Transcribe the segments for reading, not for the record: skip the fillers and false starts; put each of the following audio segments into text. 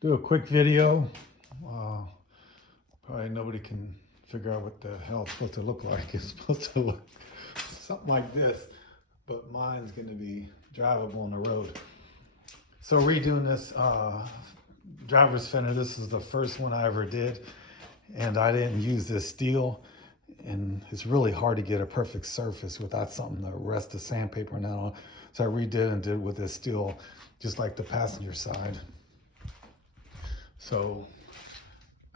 Do a quick video. Uh, Probably nobody can figure out what the hell it's supposed to look like. It's supposed to look something like this, but mine's going to be drivable on the road. So redoing this driver's fender, this is the first one I ever did, and I didn't use this steel, and it's really hard to get a perfect surface without something to rest the sandpaper and that on. So I redid and did with this steel, just like the passenger side. So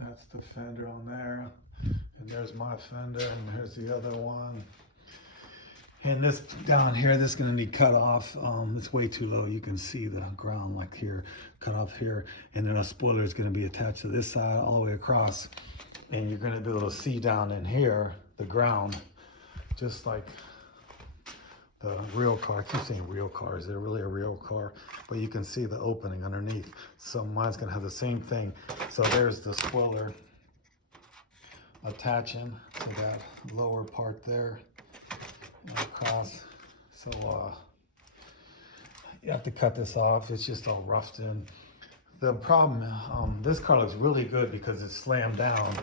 that's the fender on there, and there's my fender, and there's the other one. And this down here, this is gonna need cut off. It's way too low. You can see the ground like here, cut off here. And then a spoiler is gonna be attached to this side all the way across. And you're gonna be able to see down in here, the ground, just like the real car. I keep saying real car. Is it really a real car? But you can see the opening underneath. So mine's gonna have the same thing. So there's the spoiler attaching to that lower part there and across. So you have to cut this off. It's just all roughed in. The problem, this car looks really good because it's slammed down,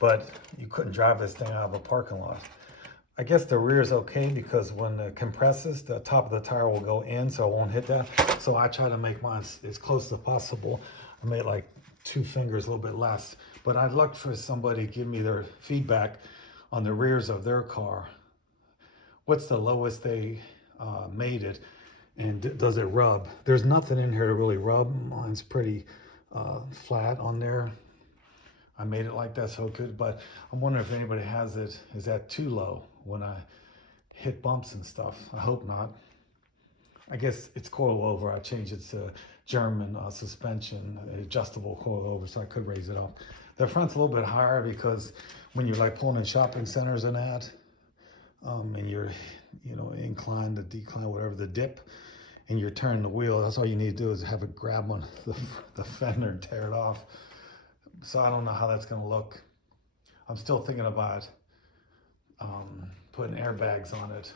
but you couldn't drive this thing out of a parking lot. I guess the rear is okay because when it compresses, the top of the tire will go in, so it won't hit that. So I try to make mine as close as possible. I made like 2 fingers, a little bit less. But I'd like for somebody to give me their feedback on the rears of their car. What's the lowest they made it, and does it rub? There's nothing in here to really rub. Mine's pretty flat on there. I made it like that so good, but I'm wondering if anybody has it. Is that too low when I hit bumps and stuff? I hope not. I guess it's coilover. I changed it to German suspension, adjustable coilover, so I could raise it up. The front's a little bit higher because when you're like pulling in shopping centers and that, and you're, incline to decline, whatever the dip, and you're turning the wheel, that's all you need to do is have it grab on the fender and tear it off. So I don't know how that's gonna look. I'm still thinking about putting airbags on it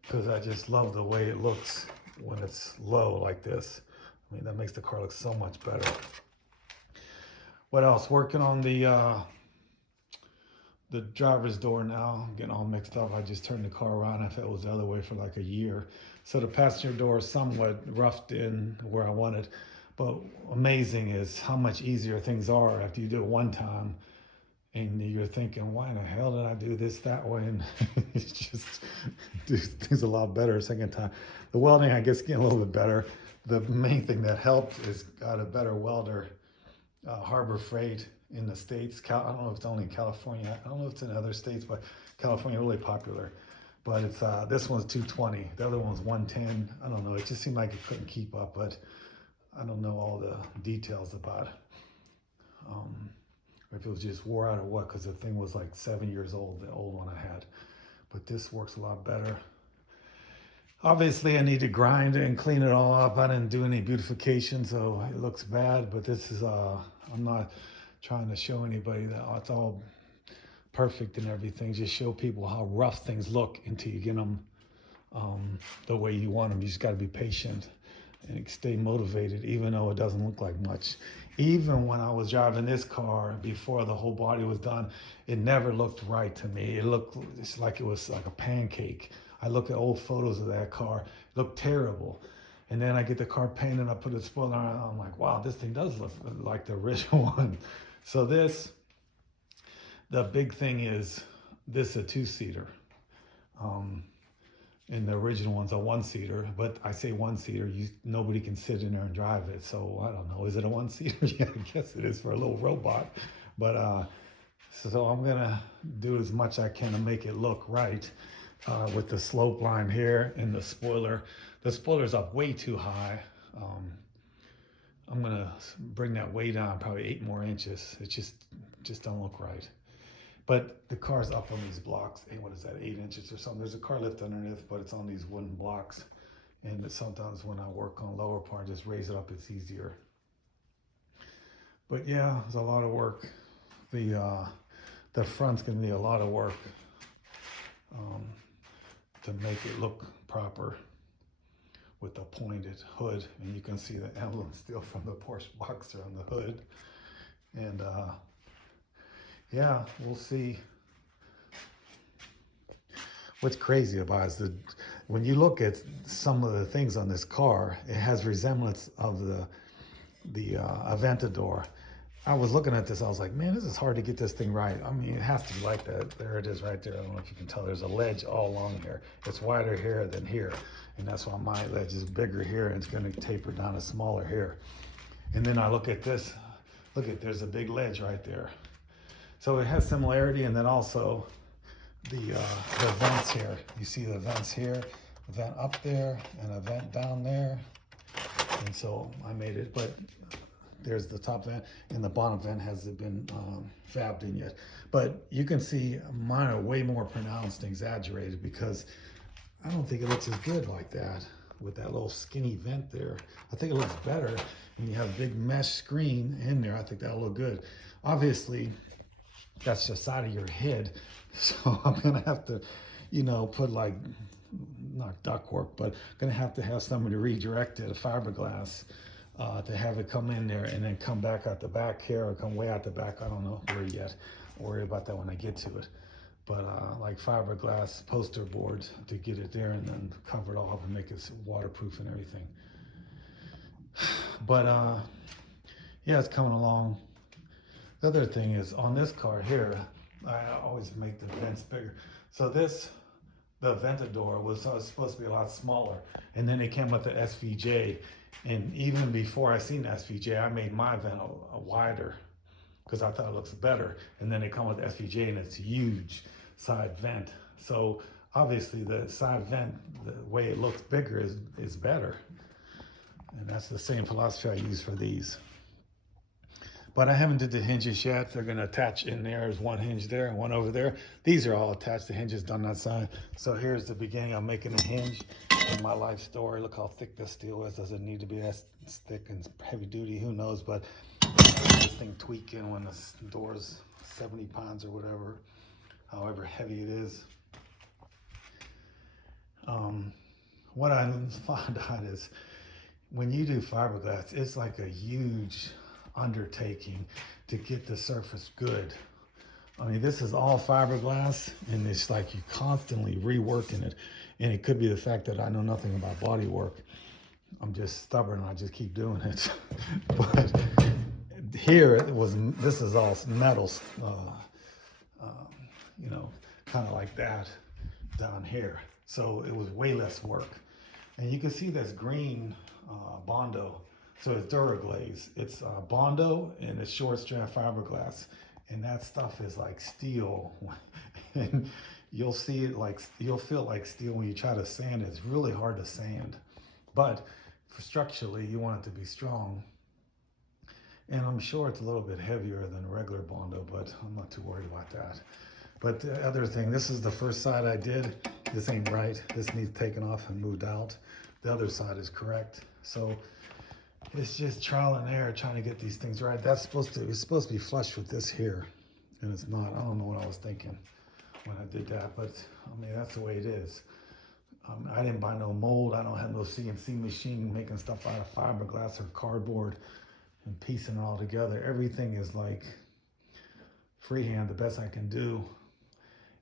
because I just love the way it looks when it's low like this. I mean, that makes the car look so much better. What else? Working on the driver's door now. I'm getting all mixed up. I just turned the car around. I thought it was the other way for like a year. So the passenger door is somewhat roughed in where I want it. But amazing is how much easier things are after you do it one time. And you're thinking, why in the hell did I do this that way? And it's just do things a lot better second time. The welding, I guess, getting a little bit better. The main thing that helped is got a better welder, Harbor Freight in the States. I don't know if it's only in California. I don't know if it's in other states, but California really popular. But it's this one's 220. The other one's 110. I don't know. It just seemed like it couldn't keep up, but I don't know all the details about it. If it was just wore out or what, because the thing was like 7 years old, the old one I had. But this works a lot better. Obviously, I need to grind it and clean it all up. I didn't do any beautification, so it looks bad. But this is, I'm not trying to show anybody that it's all perfect and everything. Just show people how rough things look until you get them the way you want them. You just got to be patient and stay motivated, even though it doesn't look like much. Even when I was driving this car before the whole body was done, it never looked right to me. It looked just like it was like a pancake. I look at old photos of that car, it looked terrible. And then I get the car painted, I put a spoiler on, I'm like, wow, this thing does look like the original one. So the big thing is, this is a 2-seater. And the original one's a 1-seater, but I say 1-seater, nobody can sit in there and drive it. So I don't know, is it a 1-seater? Yeah, I guess it is for a little robot. But so I'm gonna do as much I can to make it look right with the slope line here and the spoiler. The spoiler's up way too high. I'm gonna bring that way down probably 8 more inches. It just don't look right. But the car's up on these blocks. Hey, what is that, 8 inches or something? There's a car lift underneath, but it's on these wooden blocks. And sometimes when I work on lower part, just raise it up, it's easier. But yeah, it's a lot of work. The front's gonna be a lot of work to make it look proper with the pointed hood, and you can see the emblem still from the Porsche Boxer on the hood. And yeah, we'll see. What's crazy about it is that when you look at some of the things on this car, it has resemblance of the Aventador. I was looking at this, I was like, man, this is hard to get this thing right. I mean, it has to be like that. There it is right there. I don't know if you can tell, there's a ledge all along here. It's wider here than here. And that's why my ledge is bigger here, and it's gonna taper down to smaller here. And then I look at this, there's a big ledge right there. So it has similarity, and then also the vents here. You see the vents here, a vent up there, and a vent down there. And so I made it, but there's the top vent, and the bottom vent hasn't been fabbed in yet. But you can see mine are way more pronounced and exaggerated, because I don't think it looks as good like that with that little skinny vent there. I think it looks better when you have a big mesh screen in there. I think that'll look good. Obviously, that's the side of your head, so I'm gonna have to, you know, put like, not ductwork, but gonna have somebody redirect it, a fiberglass, to have it come in there and then come back out the back here, or come way out the back. I don't know where yet. I'll worry about that when I get to it. But like fiberglass poster board to get it there, and then cover it all up and make it waterproof and everything. But yeah, it's coming along. The other thing is, on this car here, I always make the vents bigger. So this, the Aventador was supposed to be a lot smaller, and then it came with the SVJ. And even before I seen the SVJ, I made my vent a wider, because I thought it looks better. And then they come with the SVJ, and it's huge side vent. So obviously the side vent, the way it looks bigger is better. And that's the same philosophy I use for these. But I haven't did the hinges yet. They're gonna attach in there. There's one hinge there and one over there. These are all attached. The hinges done that side. So here's the beginning. I'm making a hinge in my life story. Look how thick this steel is. Does it need to be that thick and heavy duty? Who knows? But this thing tweaking when the door's 70 pounds or whatever, however heavy it is. What I found out is, when you do fiberglass, it's like a huge undertaking to get the surface good. I mean, this is all fiberglass, and it's like you constantly reworking it. And it could be the fact that I know nothing about body work. I'm just stubborn, and I just keep doing it. But here this is all metals, you know, kind of like that down here. So it was way less work. And you can see this green Bondo. So it's Duraglaze. It's Bondo, and it's short strand fiberglass. And that stuff is like steel. And you'll see it like, you'll feel like steel when you try to sand it. It's really hard to sand. But for structurally, you want it to be strong. And I'm sure it's a little bit heavier than regular Bondo, but I'm not too worried about that. But the other thing, this is the first side I did. This ain't right. This needs taken off and moved out. The other side is correct. So it's just trial and error trying to get these things right. It's supposed to be flush with this here, and it's not. I don't know what I was thinking when I did that, but I mean, that's the way it is. I didn't buy no mold. I don't have no CNC machine making stuff out of fiberglass or cardboard and piecing it all together. Everything is like freehand, the best I can do.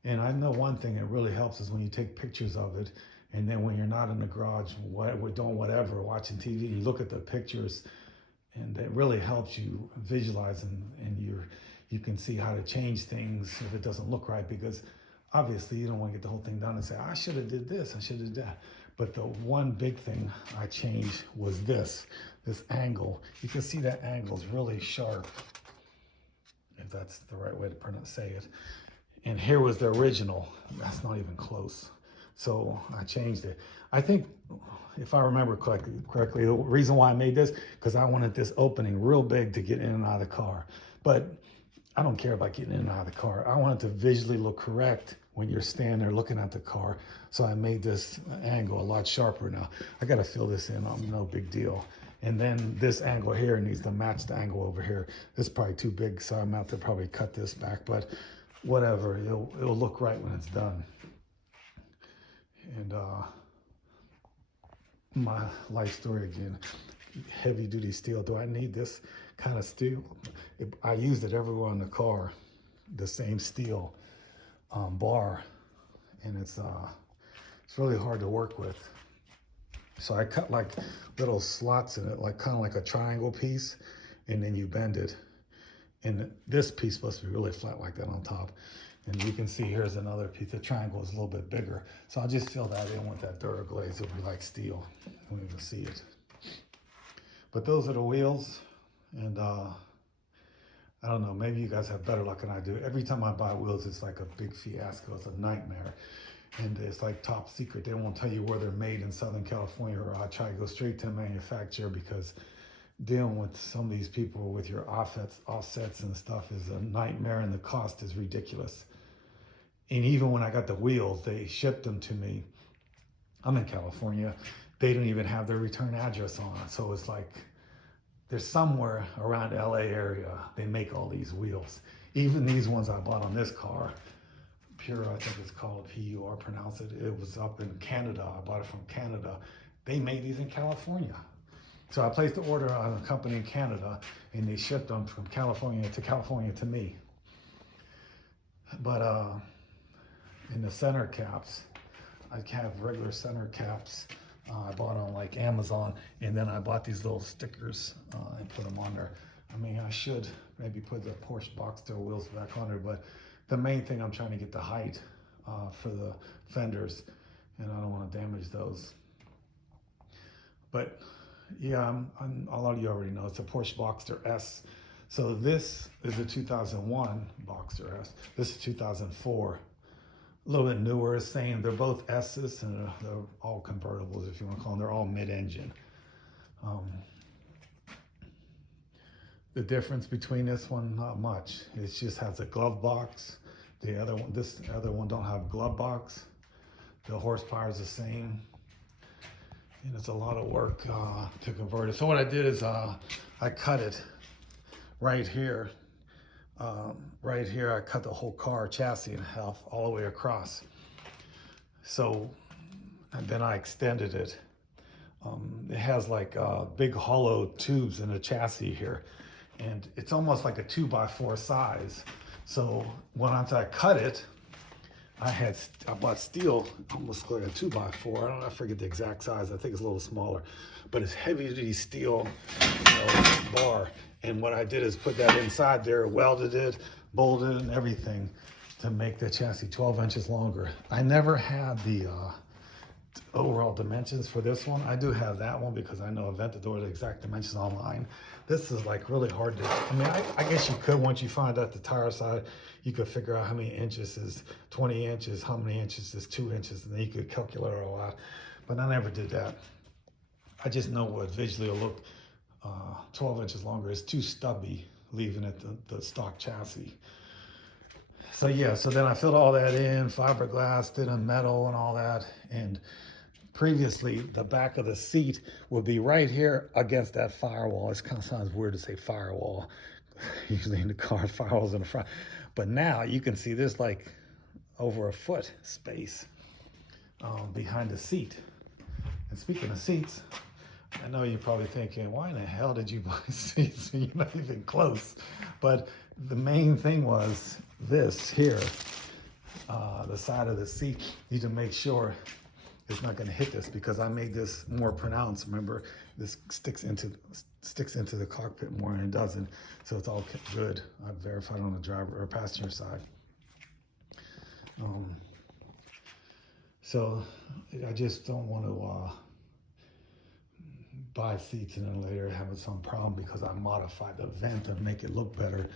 And I know one thing that really helps is when you take pictures of it, and then when you're not in the garage, we're doing whatever, watching TV, you look at the pictures, and that really helps you visualize, and you can see how to change things if it doesn't look right, because obviously you don't want to get the whole thing done and say, I should have did this, I should have did that. But the one big thing I changed was this angle. You can see that angle is really sharp, if that's the right way to say it. And here was the original. That's not even close. So I changed it. I think, if I remember correctly, the reason why I made this, because I wanted this opening real big to get in and out of the car. But I don't care about getting in and out of the car. I want it to visually look correct when you're standing there looking at the car. So I made this angle a lot sharper now. I got to fill this in, no big deal. And then this angle here needs to match the angle over here. This is probably too big, so I'm going to have to probably cut this back, but whatever, it'll look right when it's done. And my life story again. Heavy duty steel. Do I need this kind of steel? I used it everywhere in the car. The same steel bar, and it's really hard to work with. So I cut like little slots in it, like kind of like a triangle piece, and then you bend it. And this piece is supposed to be really flat like that on top. And you can see here's another piece. The triangle is a little bit bigger. So I'll just fill that in with that Duraglaze. It'll be like steel. You won't even see it. But those are the wheels. And I don't know, maybe you guys have better luck than I do. Every time I buy wheels, it's like a big fiasco. It's a nightmare. And it's like top secret. They won't tell you where they're made in Southern California, or I try to go straight to manufacturer, because dealing with some of these people with your offsets and stuff is a nightmare, and the cost is ridiculous. And even when I got the wheels, they shipped them to me. I'm in California. They don't even have their return address on it. So it's like there's somewhere around LA area they make all these wheels. Even these ones I bought on this car, Pure, I think it's called, P-U-R, pronounce it. It was up in Canada. I bought it from Canada. They made these in California. So I placed the order on a company in Canada, and they shipped them from California to me. But in the center caps, I have regular center caps. I bought on like Amazon, and then I bought these little stickers and put them on there. I mean, I should maybe put the Porsche Boxster wheels back on there, but the main thing, I'm trying to get the height for the fenders, and I don't want to damage those. But yeah, a lot of you already know, it's a Porsche Boxster S. So this is a 2001 Boxster S. This is 2004. A little bit newer, same. They're both S's, and they're all convertibles, if you want to call them. They're all mid-engine. The difference between this one, not much. It just has a glove box. The other one, this other one don't have glove box. The horsepower is the same. And it's a lot of work to convert it. So what I did is I cut it right here. Right here, I cut the whole car chassis in half all the way across. So, and then I extended it. It has like big hollow tubes in the chassis here, and it's almost like a 2x4 size. So when I cut it, I bought steel, almost like a 2x4. I forget the exact size. I think it's a little smaller, but it's heavy duty steel, bar. And what I did is put that inside there, welded it, bolted it, and everything to make the chassis 12 inches longer. I never had the overall dimensions for this one. I do have that one because I know Aventador the exact dimensions online. This is like really hard to, I mean, I guess you could, once you find out the tire side, you could figure out how many inches is 20 inches, how many inches is 2 inches, and then you could calculate it all out. But I never did that. I just know what visually will look 12 inches longer. Is too stubby, leaving it the stock chassis. So yeah, so then I filled all that in, fiberglass, did a metal and all that. And previously, the back of the seat would be right here against that firewall. It kind of sounds weird to say firewall. Usually in the car, firewall's in the front. But now you can see there's like over a foot space behind the seat. And speaking of seats, I know you're probably thinking, why in the hell did you buy seats when you're not even close? But the main thing was this here, the side of the seat. You need to make sure it's not going to hit this, because I made this more pronounced. Remember, this sticks into the cockpit more than it doesn't, so it's all good. I verified on the driver or passenger side. So I just don't want to buy seats and then later have some problem because I modified the vent to make it look better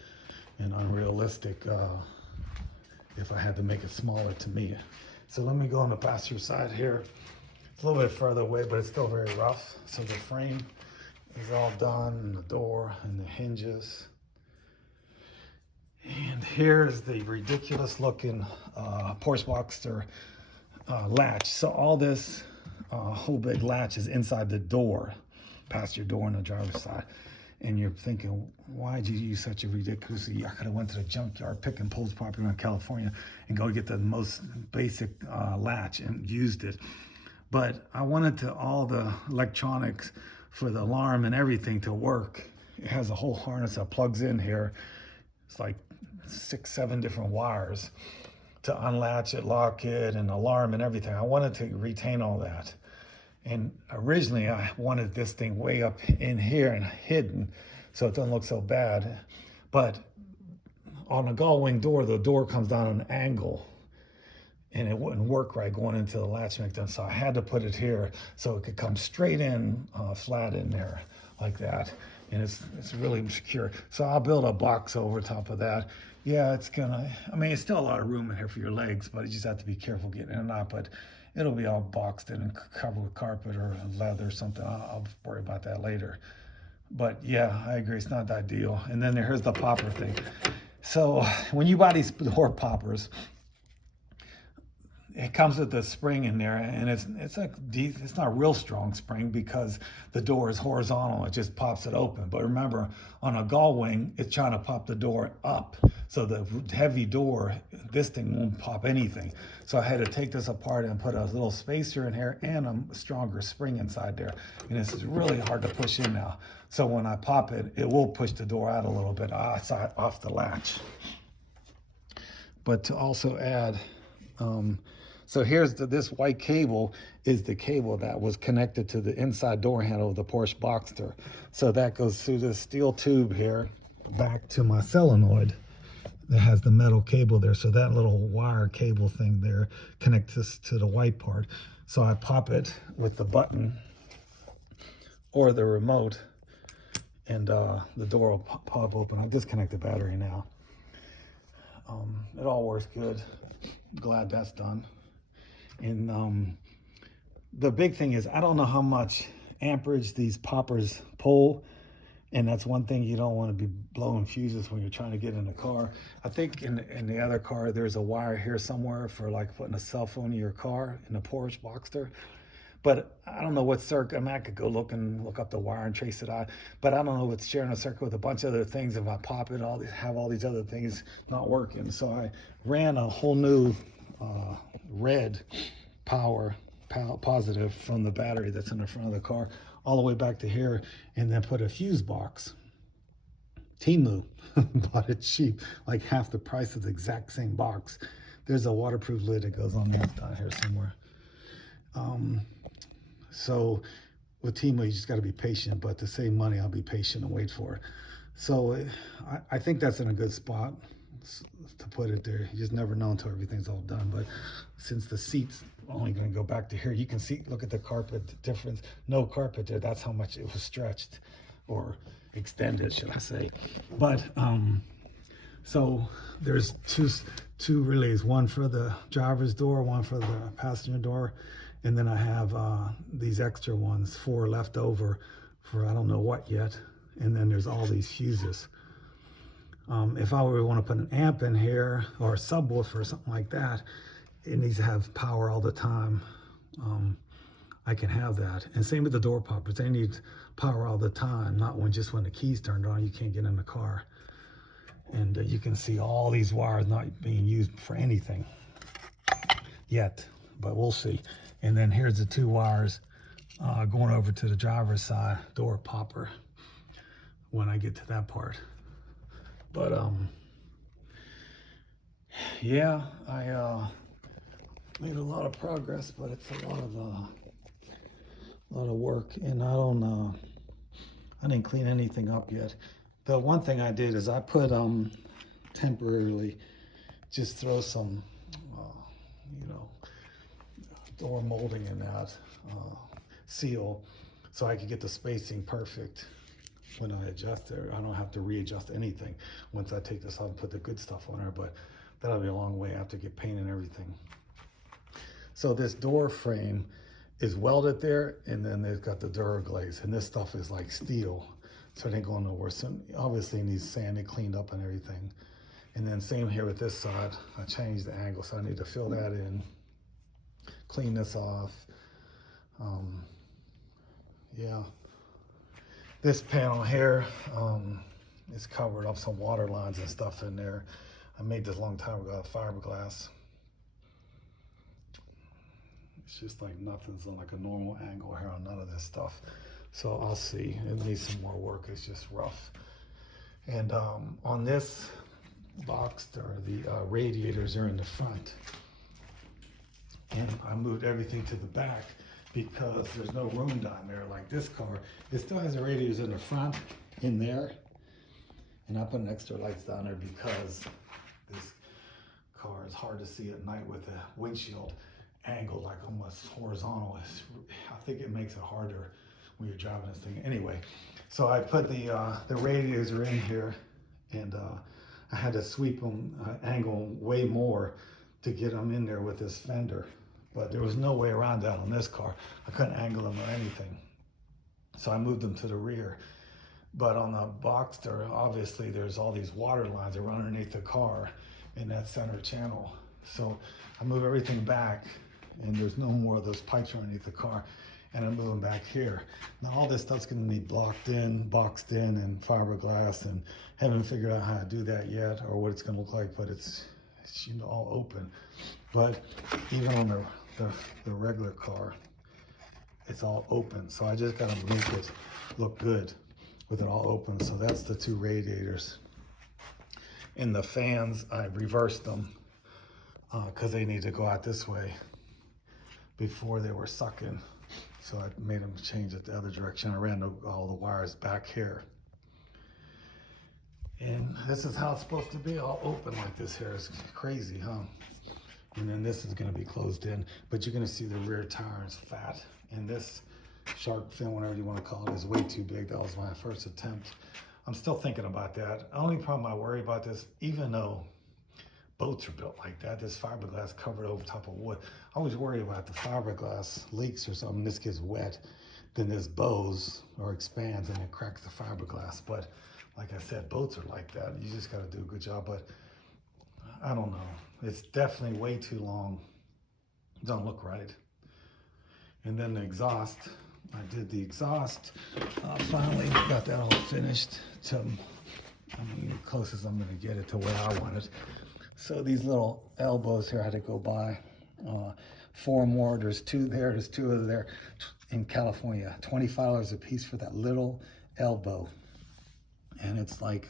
and unrealistic if I had to make it smaller to me. So let me go on the passenger side here. It's a little bit further away, but it's still very rough. So the frame is all done, and the door and the hinges. And here's the ridiculous looking Porsche Boxster latch. So all this whole big latch is inside the door, past your door on the driver's side. And you're thinking, why'd you use such a ridiculous, I could have went to the junkyard, pick and pulls property in California, and go get the most basic latch and used it. but I wanted all the electronics for the alarm and everything to work. It has a whole harness that plugs in here. It's like 6, 7 different wires to unlatch it, lock it, and alarm and everything. I wanted to retain all that. And originally I wanted this thing way up in here and hidden so it doesn't look so bad. But on a gull wing door, the door comes down at an angle and it wouldn't work right going into the latch mechanism. So I had to put it here so it could come straight in, flat in there like that. And it's really secure. So I'll build a box over top of that. Yeah, it's it's still a lot of room in here for your legs, but you just have to be careful getting in and out. But it'll be all boxed in and covered with carpet or leather or something. I'll worry about that later. But yeah, I agree, it's not ideal. And then here's the popper thing. So when you buy these door poppers, it comes with the spring in there, and it's not a real strong spring because the door is horizontal. It just pops it open. But remember, on a gull wing, it's trying to pop the door up. So the heavy door, this thing won't pop anything. So I had to take this apart and put a little spacer in here and a stronger spring inside there. And this is really hard to push in now. So when I pop it, it will push the door out a little bit off the latch. But to also add, so here's this white cable is the cable that was connected to the inside door handle of the Porsche Boxster. So that goes through this steel tube here back to my solenoid that has the metal cable there. So that little wire cable thing there connects this to the white part. So I pop it with the button or the remote and the door will pop open. I disconnect the battery now. It all works good. Glad that's done. And the big thing is I don't know how much amperage these poppers pull, and that's one thing you don't want to be blowing fuses when you're trying to get in a car. I think in the other car there's a wire here somewhere for like putting a cell phone in your car in the Porsche Boxster. But I don't know what circuit. I could go look up the wire and trace it out. But I don't know what's sharing a circuit with a bunch of other things. If I pop it, have all these other things not working. So I ran a whole new red power positive from the battery that's in the front of the car all the way back to here, and then put a fuse box. Temu bought it cheap, like half the price of the exact same box. There's a waterproof lid that goes on there down here somewhere. So with Temu, you just got to be patient, but to save money, I'll be patient and wait for it. So I think that's in a good spot to put it there. You just never know until everything's all done. But since the seat's only going to go back to here, you can see, look at the carpet difference. No carpet there. That's how much it was stretched or extended, should I say. But so there's two relays, one for the driver's door, one for the passenger door. And then I have these extra ones, 4 left over for I don't know what yet. And then there's all these fuses. If I were to want to put an amp in here or a subwoofer or something like that, it needs to have power all the time. I can have that. And same with the door poppers. They need power all the time, not just when the key's turned on, you can't get in the car. And you can see all these wires not being used for anything yet, but we'll see. And then here's the 2 wires going over to the driver's side door popper when I get to that part. But yeah, I made a lot of progress, but it's a lot of work, and I didn't clean anything up yet. The one thing I did is I put temporarily just throw some door molding in that seal so I could get the spacing perfect when I adjust it. I don't have to readjust anything once I take this off and put the good stuff on there, but that'll be a long way. I have to get paint and everything. So this door frame is welded there, and then they've got the Duraglaze, and this stuff is like steel, so it ain't going nowhere. So obviously it needs sanded, cleaned up and everything. And then same here with this side. I changed the angle, so I need to fill that in, clean this off. Yeah, this panel here is covered up some water lines and stuff in there. I made this a long time ago out of fiberglass. It's just like nothing's on like a normal angle here on none of this stuff. So I'll see. It needs some more work. It's just rough. And on this Boxster, the radiators are in the front. And I moved everything to the back because there's no room down there like this car. It still has the radiators in the front, in there. And I put an extra lights down there because this car is hard to see at night with the windshield angled like almost horizontal. I think it makes it harder when you're driving this thing. Anyway, so I put the radiators are in here, and I had to sweep them, angle way more to get them in there with this fender. But there was no way around that on this car. I couldn't angle them or anything. So I moved them to the rear. But on the Boxster, obviously there's all these water lines that run underneath the car in that center channel. So I move everything back, and there's no more of those pipes underneath the car, and I move them back here. Now all this stuff's gonna need boxed in, and fiberglass, and haven't figured out how to do that yet or what it's gonna look like, but it's you know, all open. But even on the regular car, it's all open. So I just gotta make it look good with it all open. So that's the two radiators. And the fans, I reversed them because they need to go out this way. Before they were sucking. So I made them change it the other direction. I ran all the wires back here. And this is how it's supposed to be, all open like this here. It's crazy, huh? And then this is gonna be closed in, but you're gonna see the rear tire is fat. And this shark fin, whatever you wanna call it, is way too big. That was my first attempt. I'm still thinking about that. The only problem I worry about this, even though boats are built like that, this fiberglass covered over top of wood, I always worry about the fiberglass leaks or something, this gets wet, then this bows or expands and it cracks the fiberglass. But like I said, boats are like that. You just gotta do a good job, but I don't know. It's definitely way too long. It don't look right. And then the exhaust, I did the exhaust. Finally got that all finished to, I mean, the closest I'm gonna get it to where I want it. So these little elbows here I had to go buy. 4 more, there's 2 there, there's 2 over there in California. $25 a piece for that little elbow. And it's like,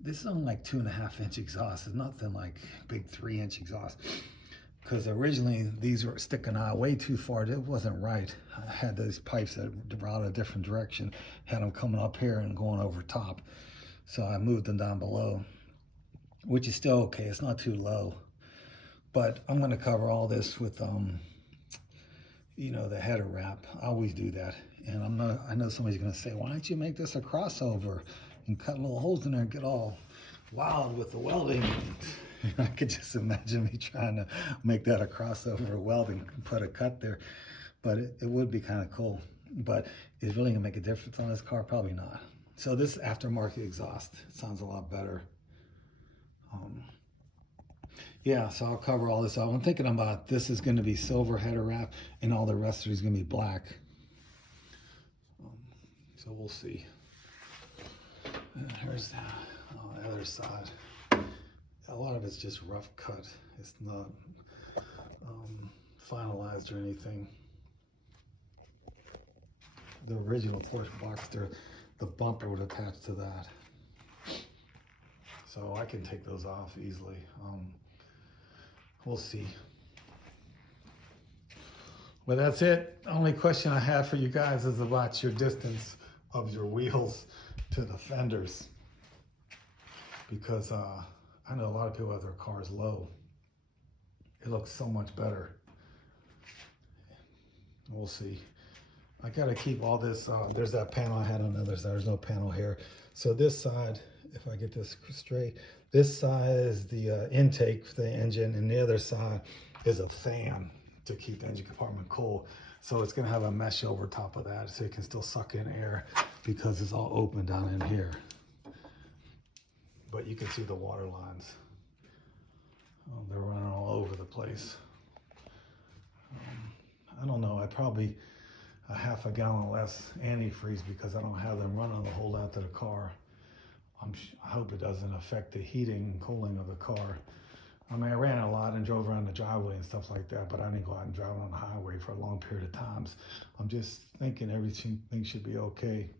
this is only like 2.5-inch exhaust. It's nothing like big 3-inch exhaust. Because originally these were sticking out way too far. It wasn't right. I had those pipes that were out a different direction, had them coming up here and going over top. So I moved them down below, which is still okay. It's not too low. But I'm gonna cover all this with, you know, the header wrap. I always do that. And I know somebody's gonna say, why don't you make this a crossover and cut little holes in there and get all wild with the welding? I could just imagine me trying to make that a crossover welding and put a cut there. But it would be kind of cool. But is it really gonna make a difference on this car? Probably not. So this aftermarket exhaust, it sounds a lot better. Yeah, so I'll cover all this up. I'm thinking about this is gonna be silver header wrap and all the rest of it is gonna be black. So we'll see. And here's the other side. A lot of it's just rough cut. It's not finalized or anything. The original Porsche Boxster, the bumper would attach to that. So I can take those off easily. We'll see. But that's it. The only question I have for you guys is about your distance of your wheels to the fenders. Because I know a lot of people have their cars low. It looks so much better. We'll see. I gotta keep all this, there's that panel I had on the other side, there's no panel here. So this side, if I get this straight, this side is the intake for the engine, and the other side is a fan to keep the engine compartment cool. So it's gonna have a mesh over top of that so it can still suck in air because it's all open down in here. But you can see the water lines. They're running all over the place. I don't know, I probably a half a gallon less antifreeze because I don't have them running the whole out to the car. I hope it doesn't affect the heating and cooling of the car. I mean, I ran a lot and drove around the driveway and stuff like that, but I didn't go out and drive on the highway for a long period of times. I'm just thinking everything should be okay.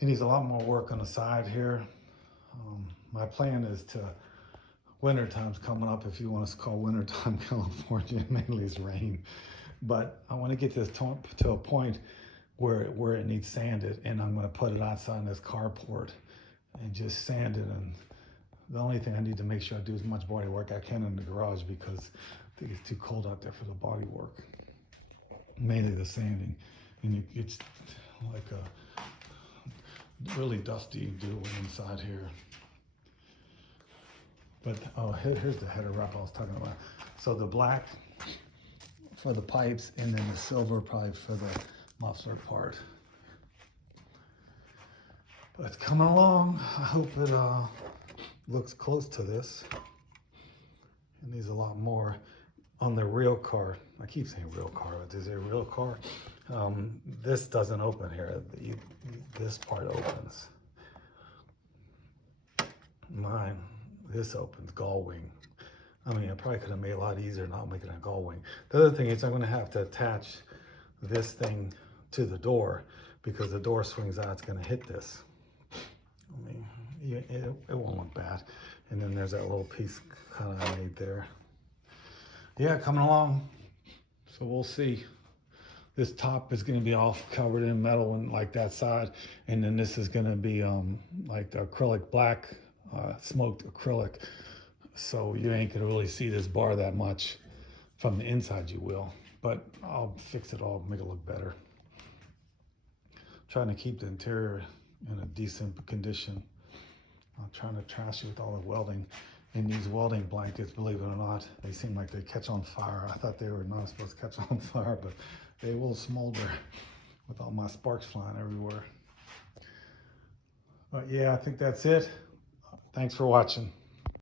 It needs a lot more work on the side here. My plan is to, winter time's coming up, if you want us to call winter time California, mainly it's rain. But I want to get this to a point where it needs sanded, and I'm going to put it outside in this carport and just sand it. And the only thing I need to make sure I do as much body work I can in the garage, because I think it's too cold out there for the body work. Mainly the sanding, and it's like a really dusty doing inside here. But oh, here's the header wrap I was talking about. So the black for the pipes, and then the silver probably for the muffler part. But it's coming along. I hope it looks close to this. It needs a lot more on the real car. I keep saying real car, but is it a real car? This doesn't open here. This part opens. Mine, this opens, gull wing. I mean, I probably could have made it a lot easier not making a gull wing. The other thing is I'm going to have to attach this thing to the door, because the door swings out, it's going to hit this. I mean, it won't look bad. And then there's that little piece kind of made there. Yeah, coming along. So we'll see. This top is going to be all covered in metal and like that side, and then this is going to be like the acrylic black, smoked acrylic. So you ain't gonna really see this bar that much. From the inside you will, but I'll fix it all, make it look better. Trying to keep the interior in a decent condition. I'm trying to trash it with all the welding. And these welding blankets, believe it or not, they seem like they catch on fire. I thought they were not supposed to catch on fire, but they will smolder with all my sparks flying everywhere. But yeah, I think that's it. Thanks for watching.